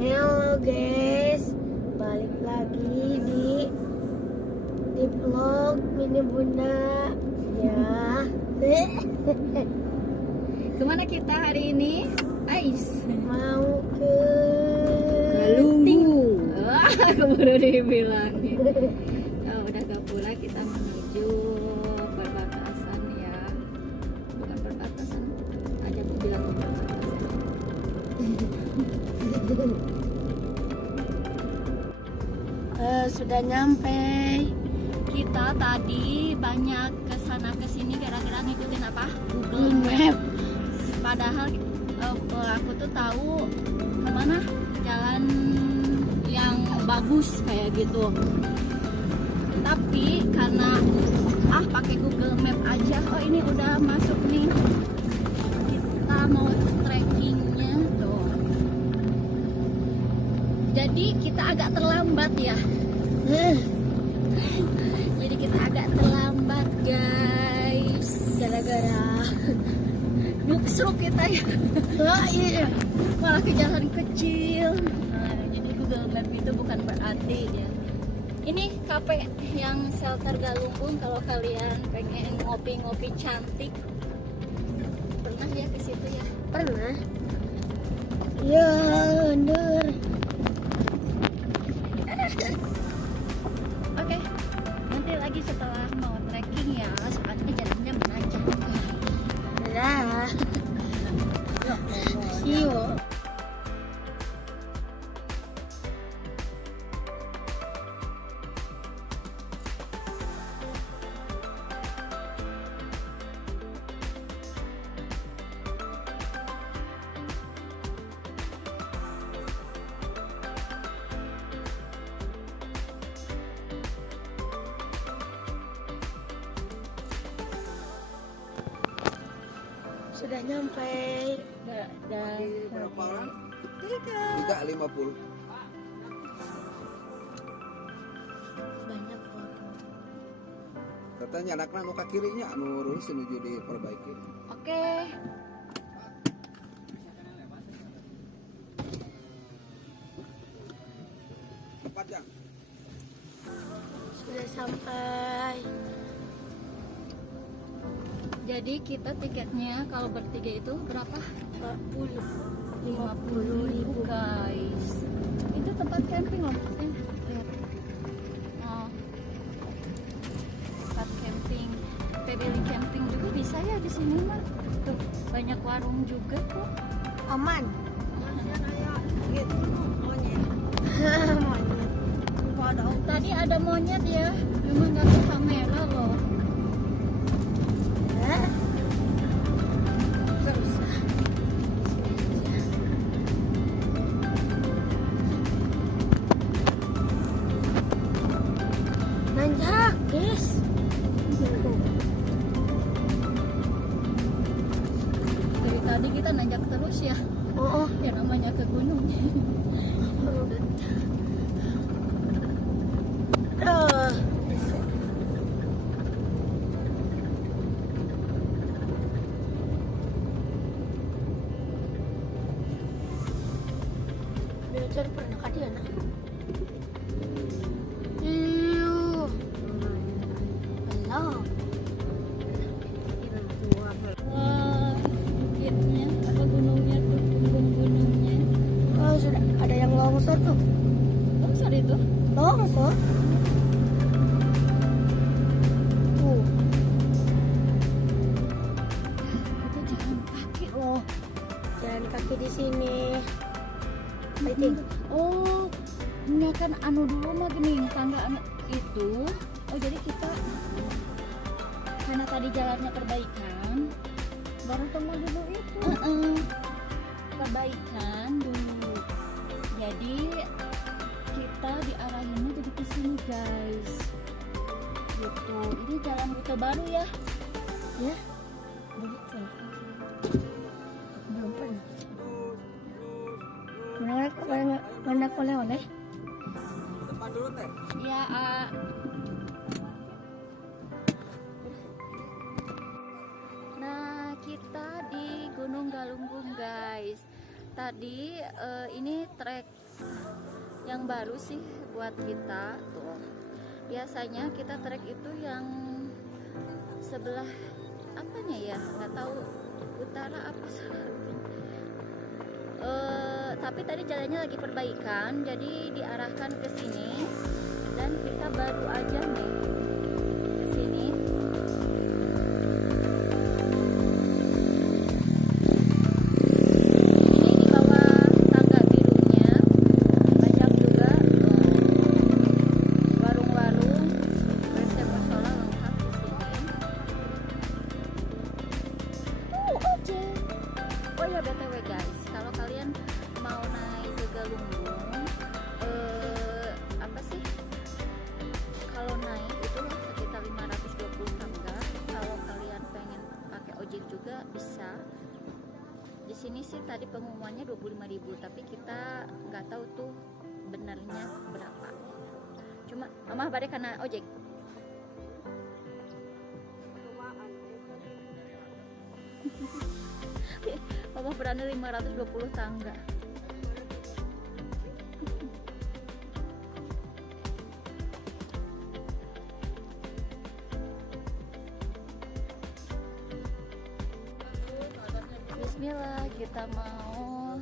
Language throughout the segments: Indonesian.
Halo guys, balik lagi di vlog Mini Bunda ya. Kemana kita hari ini? Ais Mau ke Galunggung. Keburu dibilangin. Udah gak pula kita menuju perbatasan ya. Bukan perbatasan, aja aku bilang perbatasan. Sudah nyampe. Kita tadi banyak kesana kesini gara-gara ngikutin apa? Google Map. Padahal aku tuh tahu kemana jalan yang bagus kayak gitu. Tapi karena pakai Google Map aja. Oh ini udah masuk nih. Kita mau trekkingnya tuh. Jadi kita agak terlambat ya. Jadi kita agak terlambat guys. Gara-gara nuksruk kita ya. Iya. Malah ke jalan kecil. Jadi Google Map itu bukan berarti ya. Ini kafe yang shelter Galunggung kalau kalian pengen ngopi-ngopi cantik. Pernah ya ke situ ya? Pernah. Ya, bener. Oke. Nanti lagi setelah mau trekking ya, soalnya jalannya menanjak. Dah. Siwo. Sudah nyampe. Dan Berapa orang? 350. Banyak kok. Katanya anaknya nu ka kirinya anu lurus menuju diperbaiki. oke. Tepat yang. Sudah sampai. Jadi kita tiketnya kalau bertiga itu berapa? 50.000 guys. Itu tempat camping loh maksudnya. Oh. Tempat camping. Pebeli camping juga bisa ya di sini mah. Tuh, banyak warung juga kok. Aman. Monyet. Tadi ada monyet ya, cuma nggak ke kamera loh. Nanjak, guys. Dari tadi kita nanjak terus ya. Oh, Ya namanya ke gunung. Belajar pernah kan dia nak? Iyo. Halo. Wah, bukitnya apa gunungnya tuh, gunung-gunungnya. Oh, sudah ada yang longsor tuh. Longsor itu. Longsor. Tuh. Itu jalan kaki loh. Jalan kaki di sini. Fighting. Oh, ini kan anu dulu mah gini, tangga itu. Oh, jadi kita karena tadi jalannya perbaikan, Baru temu dulu itu. perbaikan dulu. Jadi kita diarahinnya jadi ke sini, guys. Gitu. Ini jalan rute baru ya. Ya. Begitu. Belum pernah. Mana oleh-oleh? Depan dulu teh. Ya, nah kita di Gunung Galunggung guys. Tadi ini trek yang baru sih buat kita tuh. Biasanya kita trek itu yang sebelah apanya ya, nggak tahu utara apa tapi tadi jalannya lagi perbaikan, jadi diarahkan ke sini dan kita baru aja nih ke sini. Ini di bawah tangga birunya banyak juga warung-warung bersemusola lengkap di sini. Aja. Oh ya BTW guys, kalau kalian mau naik ke Galunggung, apa sih? Kalau naik itu sekitar 520 tangga. Kalau kalian pengen pakai ojek juga bisa. Di sini sih tadi pengumumannya 25.000, tapi kita nggak tahu tuh benarnya berapa. Cuma mama bade karena ojek. Mama berani 520 tangga. Bismillah, kita mau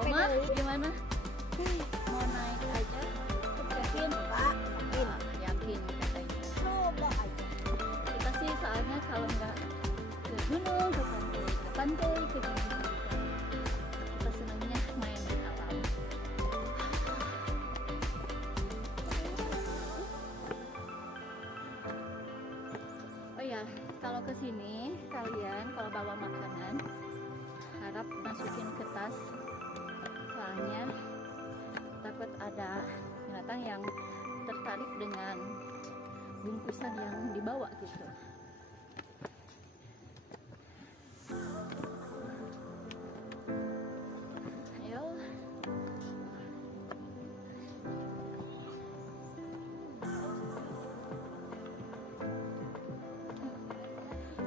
Oma, gimana? Mau naik aja? Yakin? Yakin katanya. Kita sih soalnya kalau nggak ke gunung, ke pantai, ke gunung, kita senangnya main di alam. Oh ya, kalau ke sini kalian kalau bawa makanan harap masukin ke tas, soalnya takut ada binatang yang tertarik dengan bungkusan yang dibawa gitu. Ayo.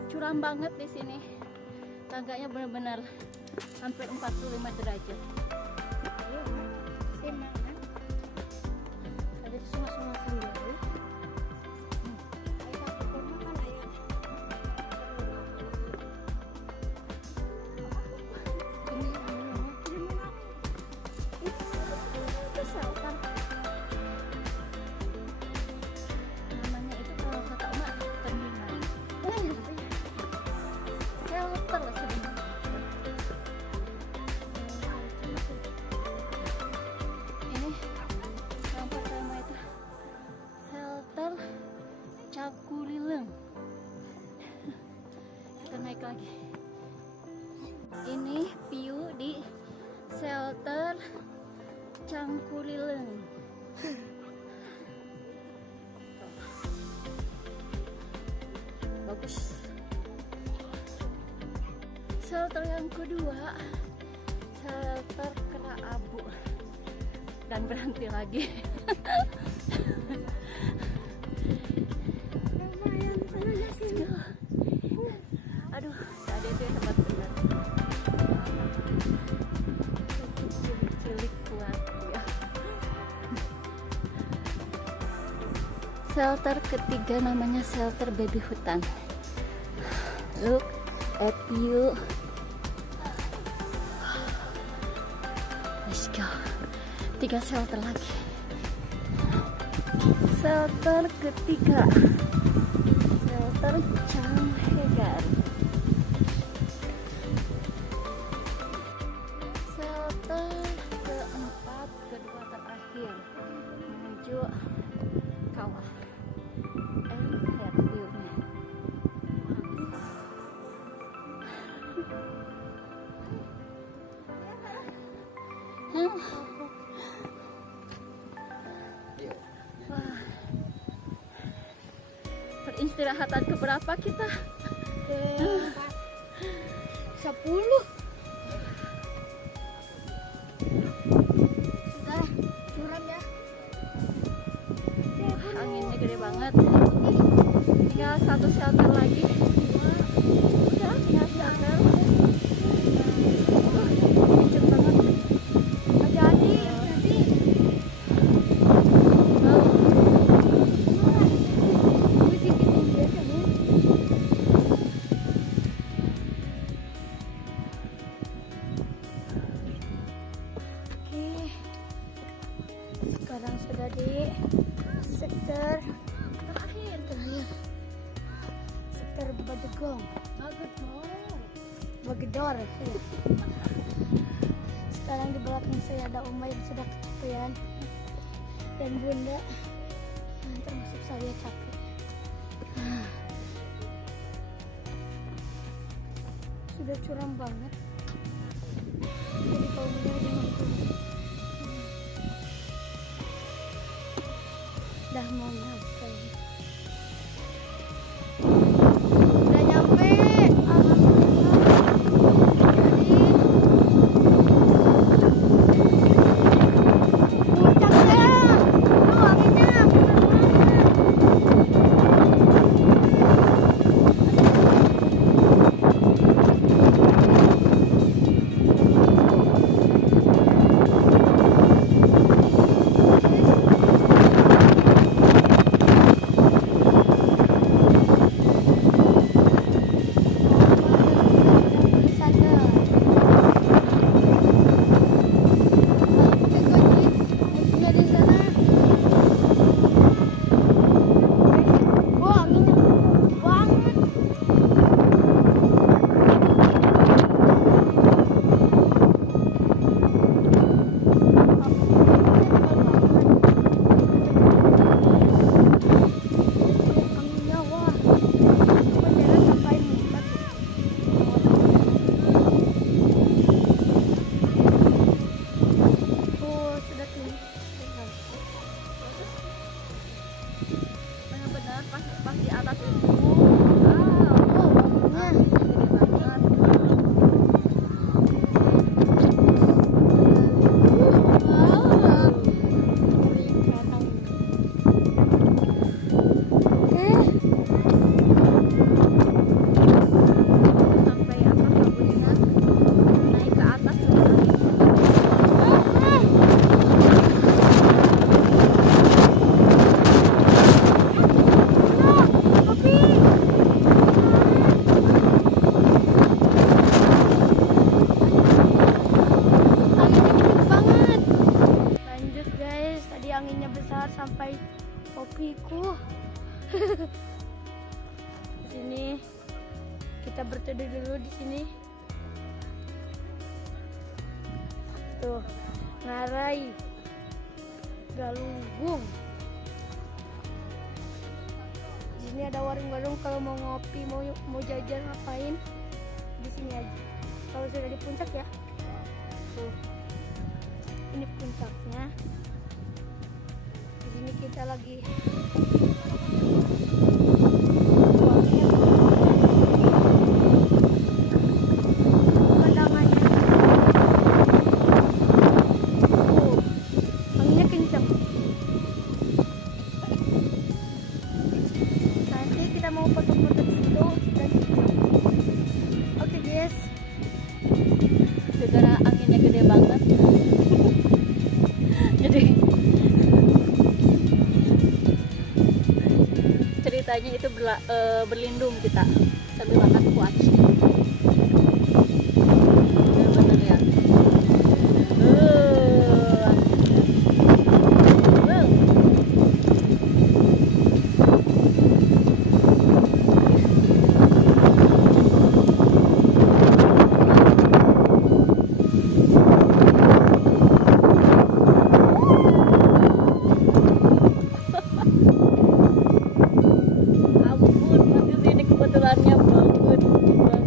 Curam banget di sini. Tangganya benar-benar hampir 45 derajat. Ada sungai-sungai sendiri. Namanya itu kalau kata Oma terminal. Shelter sebenarnya. Ini yang pertama itu shelter Cakulileng. Kita naik lagi. Ini view di shelter Cangkulileng. Bagus. Shelter yang kedua, shelter Kera Abu, dan berhenti lagi. Let's go. Aduh, tadi itu yang tempat benar. Cilik kuat ya. Shelter ketiga namanya shelter baby hutan. Look at you. Let's go. 3 shelter lagi. Shelter ketiga, shelter Canghegar. Shelter keempat, kedua terakhir menuju kawah. Lihat view-nya. Wah. Peristirahatan keberapa kita? 10. anginnya gede banget. Tinggal satu shelter lagi. Udah tinggal shelter. Kenceng banget. Hati-hati. Sekarang sudah di sektor terakhir, sektor Bagedor. Sekarang di belakang saya ada Oma yang sudah kecapean dan Bunda, termasuk saya capek. Sudah curam banget. Jadi kalau benar jangan turun. Udah mau nyampe. Udah nyampe. Alhamdulillah. Puncaknya. Oh, anginnya. Pas di atas itu, sampai apa kabutnya naik ke atas anginnya besar sampai topiku. Di sini kita berteduh dulu di sini. Tuh, Ngarai Galunggung. Di sini ada warung-warung kalau mau ngopi, mau jajan ngapain di sini aja. Kalau sudah di puncak ya. Tuh. Ini puncaknya. Ini kita lagi pemandangannya. Anginnya kencang. Nanti kita mau foto-foto di situ dan oke guys. Gara-gara anginnya gede banget. Jadi ceritanya itu berlindung kita sambil makan kuaci. Bener-bener ya. Kebetulannya bagus banget.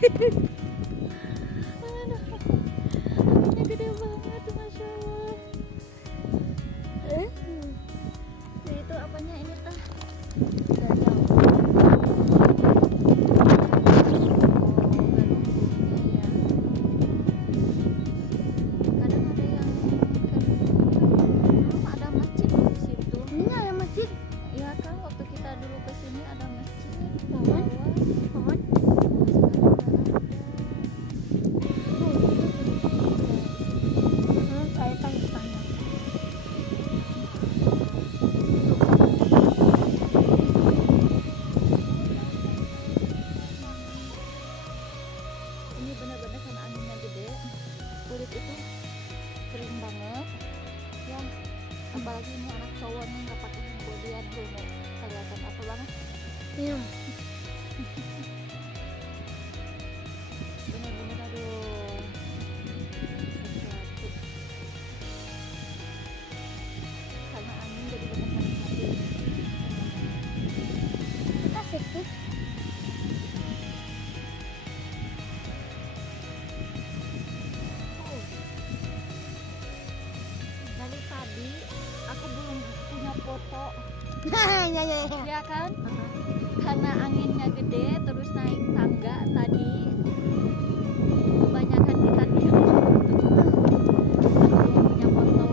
Anginnya gede banget, masya Allah. Itu apanya ini tah? Danau. Kadang ada yang ada masjid di situ. Ini ada masjid. Iya kan, waktu kita dulu kesini ada masjid. Pohon. Pohon. Kayak tangga. Ini benar-benar karena anginnya gede, kulit itu kering banget. Ya, apalagi ini anak cowoknya nggak pakai bodian tuh, nggak kelihatan apa banget. Iya. Benar-benar aduh sesuatu. Karena angin jadi benar-benar mati. Kita sedih. Dari tadi aku belum punya foto, Ya. ya kan? Karena anginnya gede, terus naik tangga tadi, kebanyakan kita diam. Aku belum punya foto,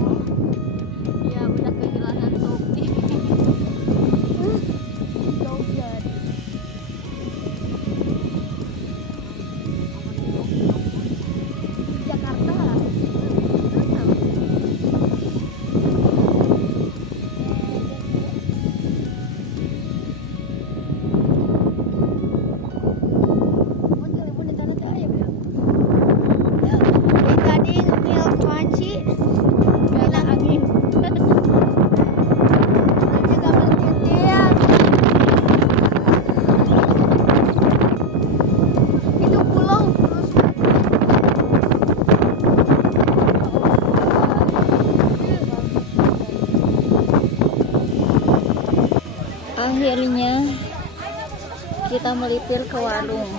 ya udah kehilangan topi. Jauh jadi. Jakarta. Tadi ngemil kunci Karena angin. aja gak bertitir. Itu pulau terus. Akhirnya kita melipir ke warung.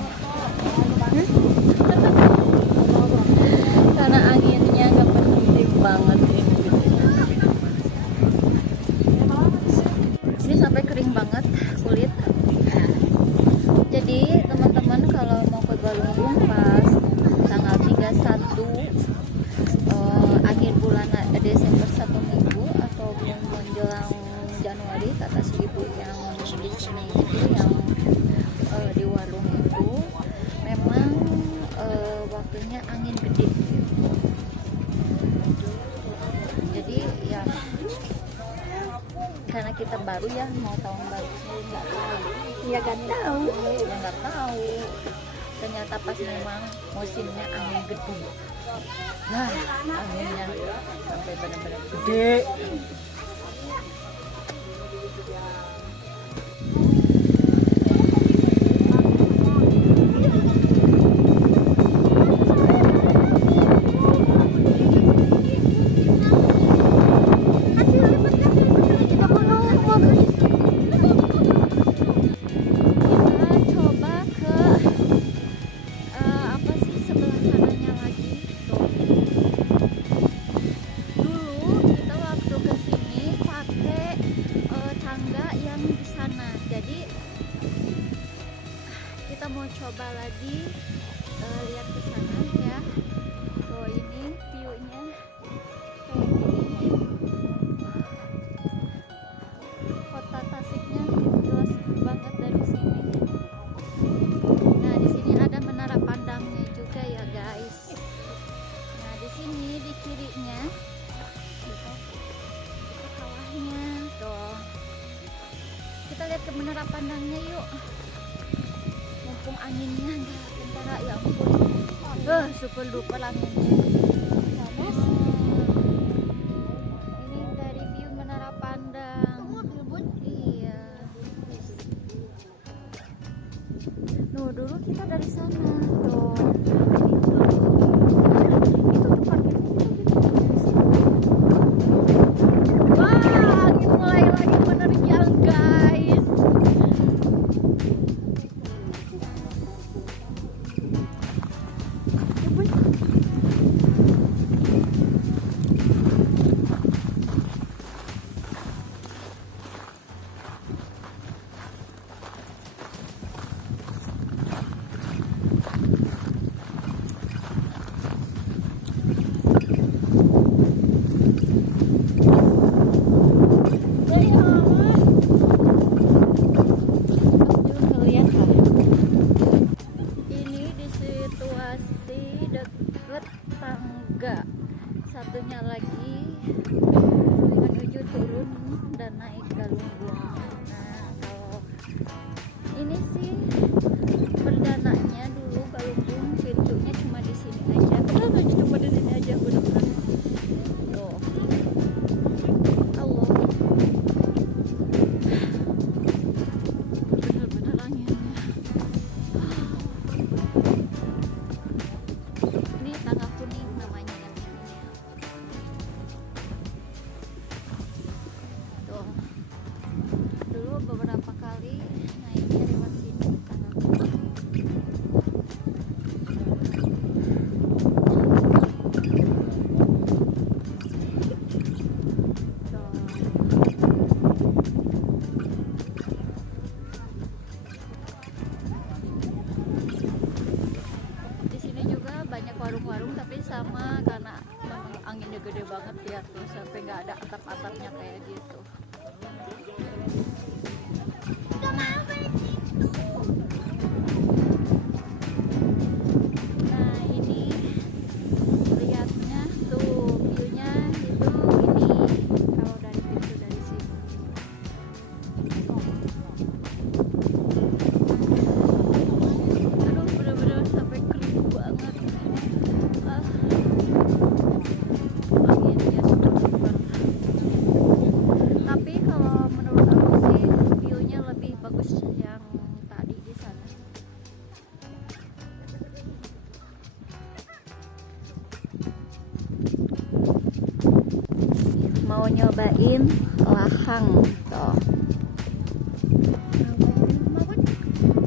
Karena anginnya nggak berhenti banget ini. Ini sampai kering banget kulit. Jadi teman-teman kalau mau ke Galunggung pas tanggal 31 akhir bulan Desember 1 minggu atau menjelang Januari, kata si ibu yang di sini itu yang di warung itu memang waktunya angin gede. Jadi ya karena kita baru ya, mau tahun baru nggak tahu. Ya gak tahu. Ya nggak tahu. Ternyata pas memang musimnya angin gede. Nah, anginnya sampai benar-benar gede. Kita coba ke apa sih sebelah sananya lagi tuh. Dulu kita waktu kesini pakai tangga yang di sana, jadi kita mau coba lagi lihat ke sana ya. Tuh ini view-nya kayak gini. Kota Tasiknya jelas banget dari sini. Nah, di sini ada menara pandangnya juga ya, guys. Nah, di sini di kirinya itu kawahnya tuh. Kita lihat ke menara pandangnya yuk. Mumpung anginnya nggak kentara, ya ampun. Super duper anginnya. Ini dari view menara pandang. Iya. Nuh, dulu kita dari sana tuh. Itu tempat wah, angin mulai lagi menerjang, guys. Galunggung. Nah, kalau ini sih perdananya dulu Galunggung pintunya cuma di sini aja. Kenapa cuma di sini aja bener-bener. Tuh. Allah. Bener-bener anginnya. Ini tangga kuning namanya yang ini. Tuh. Dulu beberapa kali naiknya lewat sini tangga kuning. Di sini juga banyak warung-warung tapi sama karena memang anginnya gede banget ya tuh sampai nggak ada atap-atapnya kayak gitu. Nah ini lihatnya tuh view-nya itu ini kalau dari pintu dari sini. Aduh bener-bener sampai kering banget. Anginnya super. Tapi kalau menurut aku sih view-nya lebih bagus yang tadi di sana. Mau nyobain lahang tuh.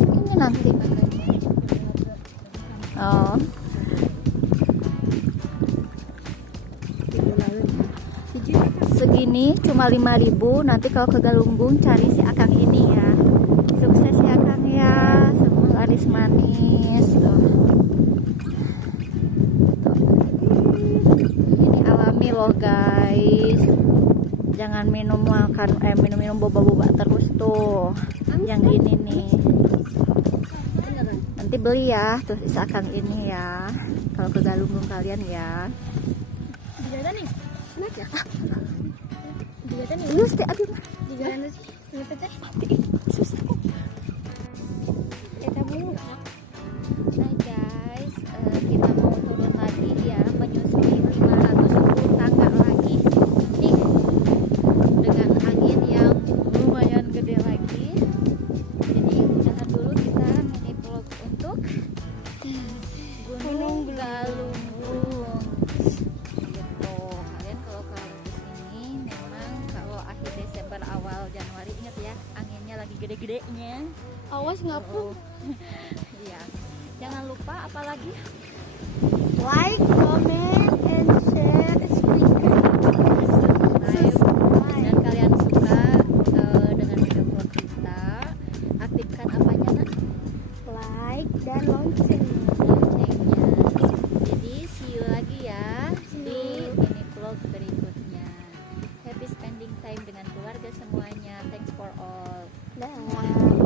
Ini nanti makanya. Oh. Segini cuma 5.000. Nanti kalau ke Galunggung cari si Akang ini ya. Sukses ya Akang ya. Semua laris manis tuh. Ini alami loh guys. Jangan minum minum boba-boba terus tuh. Yang gini nih. Nanti beli ya tuh si Akang ini ya. Kalau ke Galunggung kalian ya. Digana nih. Enak ya? Digana nih. Lu sih aduh. Digana sih. Kenapa teh? Susah kok. Kita mulu. Nah guys, kita mau turun lagi ya, menyusuri 510 tangga lagi nih dengan angin yang lumayan gede lagi. Jadi udahan dulu kita mini vlog untuk Gunung Galunggung. Gitu. Kalian kalau ke sini memang kalau akhir Desember awal Januari ingat ya, anginnya lagi gede-gedenya. Awas ngapung. Iya. Jangan lupa apalagi Like, comment, and share. dan kalian suka dengan video vlog kita, aktifkan apanya nak? Like dan lonceng. Loncengnya. Jadi see you lagi ya di mini vlog berikutnya. Happy spending time dengan keluarga semuanya. Thanks for all. Dah.